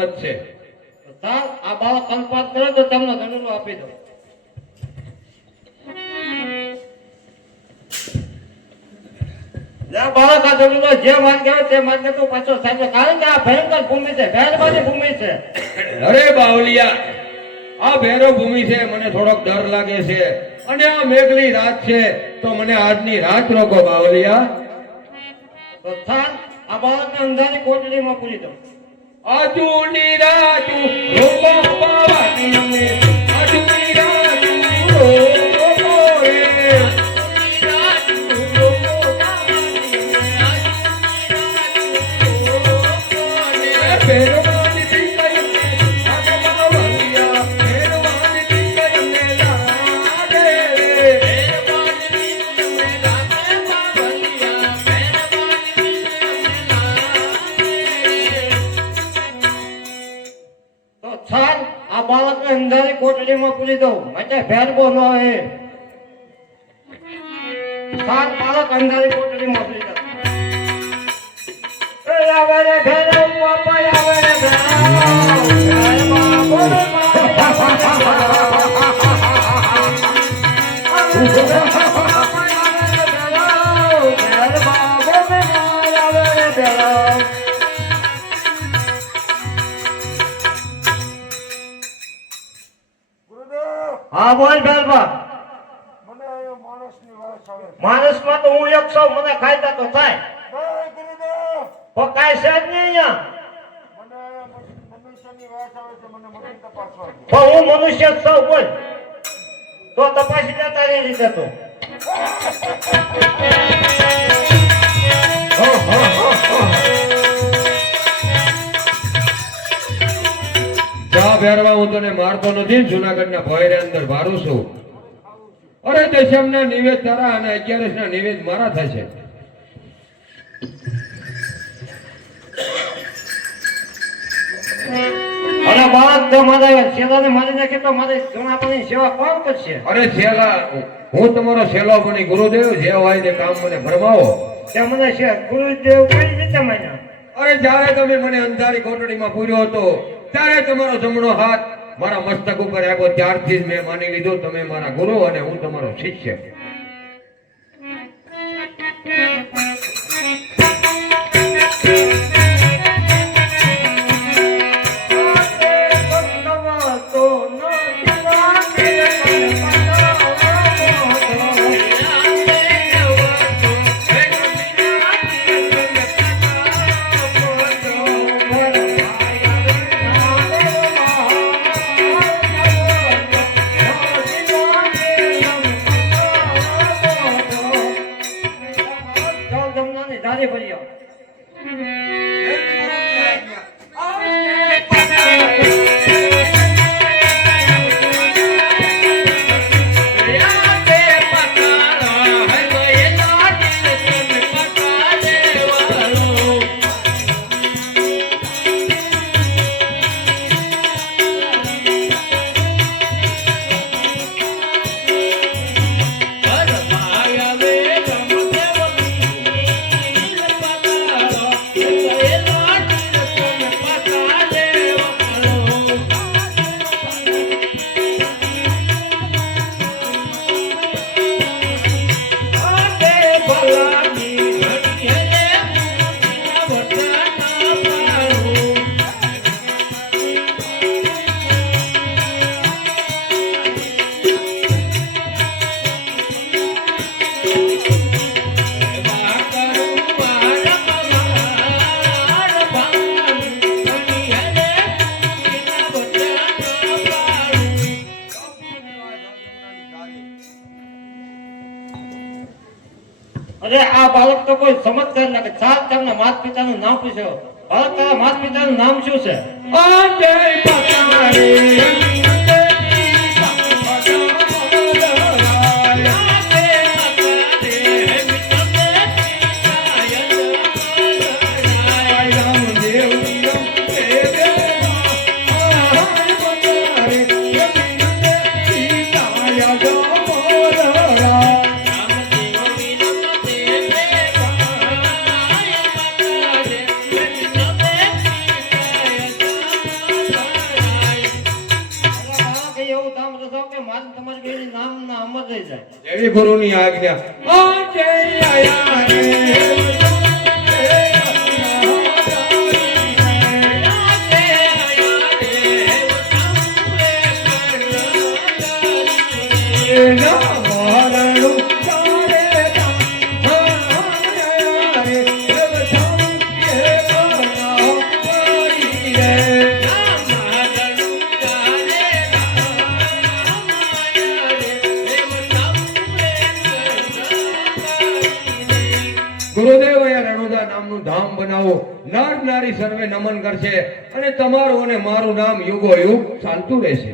રમત છે. ચાલ આ બાળક કંપાત કરે તો તમને ગણેલો આપી દો. બાળક આ ગણેલો જે માર્ગે આવે તે માર્ગે તું પાછો સાચો, કારણ કે આ ભયંકર ભૂમિ છે, ભેરવાની ભૂમિ છે. અરે બાવલિયા, આ ભેરો ભૂમિ છે, મને થોડોક ડર લાગે છે, અને આ મેઘલી રાત છે, તો મને આજની રાત રોકો બાવલિયા. તો ચાલ આ બાળકને અંધારી કોટડીમાં પૂરી દો. આજુની રાજુ રોકો બાવાની અમને, આજુની રાજુ રોકો રે, આજુની રાજુ રોકો બાવાની અમને, ભેરવાની દીકરી અમને લાગે બાવલિયા, ભેરવાની દીકરી અમને લાગે રે, ભેરવાની દીકરી અમને લાગે બાવલિયા, ભેરવાની દીકરી તો ચાલ આ બાળકને અંધારી કોટડીમાં પૂરી દો, માટે ભેરવો ન હોય. ચાલ બાળક અંધારી કોટડીમાં પૂરી દો. એ આવે રે ભેરવ બાપા, આવે રે ભેરવ, ભેરવા બોલે માય, આવે રે ભેરવ. હા બોલ ભેરવા. મને માણસની વાત આવે છે. માણસમાં તો હું એક સૌ, મને ખાયતા તો થાય નહીં ગુરુદેવ, પણ કાંઈ છે જ નહીં અહીંયા. મને મનુષ્યની વાત આવે છે, મને મગજ તપાસવા દે. પણ હું મનુષ્ય જ સૌ, બોલ તો તપાસી દે તારી રીતે તો. જા ભેરવા, હું તને મારતો નથી, જુનાગઢના ભયરે અંદર ભારું છું. અરે દશમના નિવેદ તારા અને 11 ના નિવેદ મારા થશે. અને બાળક જો મારા શેલાને મારી નાખે તો મારે જૂનાપણની સેવા કોણ કરશે? અરે શેલા, હું તમારો શેલો બની ગુરુદેવ, જે હોય તે કામ મને ફરમાવો. તે મને છે ગુરુદેવ કઈ રીતે માન્યા? અરે જ્યારે તમે મને અંધારી કોટડીમાં પૂર્યો હતો, ત્યારે તમારો જમણો હાથ મારા મસ્તક ઉપર આવ્યો, ત્યારથી જ મેં માની લીધું તમે મારા ગુરુ અને હું તમારો શિષ્ય. ધારી ભરી આવો. અરે આ બાળક તો કોઈ ચમત્કાર લાગે. ચાલ તેમના માતા પિતાનું નામ પૂછો. બાળક તારા માતા પિતાનું નામ શું છે? મારે તમારી બેની નામ ના અમર રહી જાય એવી ગુરુની આજ્ઞા આજે આયા રે ના મારણું ચારે ગુરુદેવ અહીંયા રણુજા નામનું ધામ બનાવો નર નારી સર્વે નમન કરશે અને તમારું અને મારું નામ યુગો યુગ ચાલતું રહેશે